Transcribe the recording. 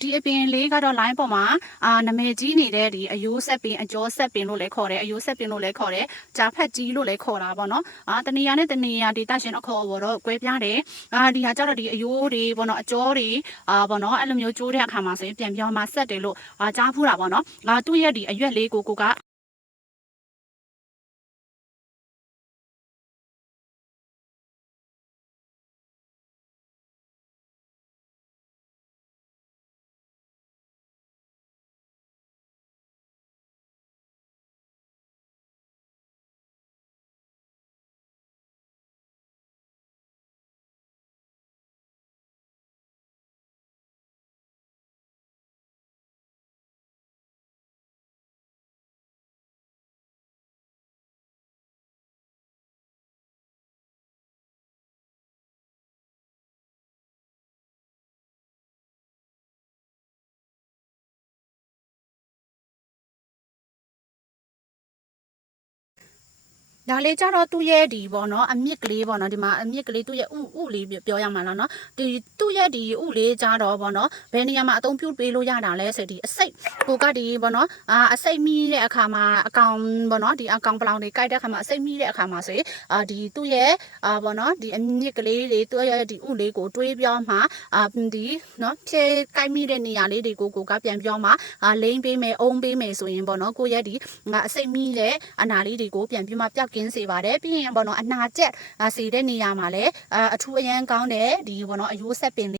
ဒီအပင်လေးကတော့ line ပေါ်မှာနာမည်ကြီးနေတဲ့ဒီအယိုးဆက်ပင်အကျော်ဆက်ပင်လို့လည်းခေါ်တယ်အယိုးဆက်ပင်လို့လည်းခေါ်တယ်ဂျာဖက်ကြီးလို့လည်းခေါ်တာပေါ့နော်တနေရာနဲ့တနေရာဒေတာရှင်အခေါ်တော့ကွဲပြားတယ်ဒီဟာကျတော့ဒီအယိုးတွေပေါ့နော်အကျော်တွေပေါ့နော်အဲ့လိုမျိုးကျိုးတဲ့အခါမှာဆိုရင်ပြန်ပြောင်းမှဆက်တယ်လို့ကြားဖူးတာပေါ့နော်သူ့ရဲ့ဒီအရွက်လေးကိုကဒါလေးကြတော့သူ့ရဲ့ဒီပေါ့နော်အမြင့်ကလေးပေါ့နော်ဒီမှာအမြင့်ကလေးသူ့ရဲ့ဥလေးပြောရမှာလားနော်ဒီသူ့ရဲ့ဒီဥလေးကြတော့ပေါ့နော်ဘယ်နေရာမှာအသုံးပြုပေးလို့ရတာလဲဆိုဒီအစိတ်ကိုကဒီပေါ့နော်အစိတ်မိတဲ့အခါမှာအကောင်ပေါ့နော်ဒီအကောင်ပလောင်တွေကြိုက်တဲ့အခါမှာအစိတ်မိတဲ့အခါမှာဆိုဒီသူ့ရဲ့ပေါ့နော်ဒီအမြင့်ကလေးတွေသူ့ရဲ့ဒီဥလေးကိုတွေးပြောမှဒီနော်ဖြဲကြိုက်မိတဲ့နေရာလေးတွေကိုကပြန်ပြောမှလိမ့်ပေးမယ်အုံးပေးမယ်ဆိုရင်ပေါ့နော်ကိုရဲ့ဒီအစိတ်မိတဲ့အနာလေးတွေကိုပြန်ပြီးမှပြောက်ကင်းစေပါတယ်ပြီးရင်ပေါ့နော်အနာကျက်စေတဲ့နေရာမှာလည်းအထူးအရန်ကောင်းတဲ့ဒီပေါ့နော်အယိုးဆက်ပင်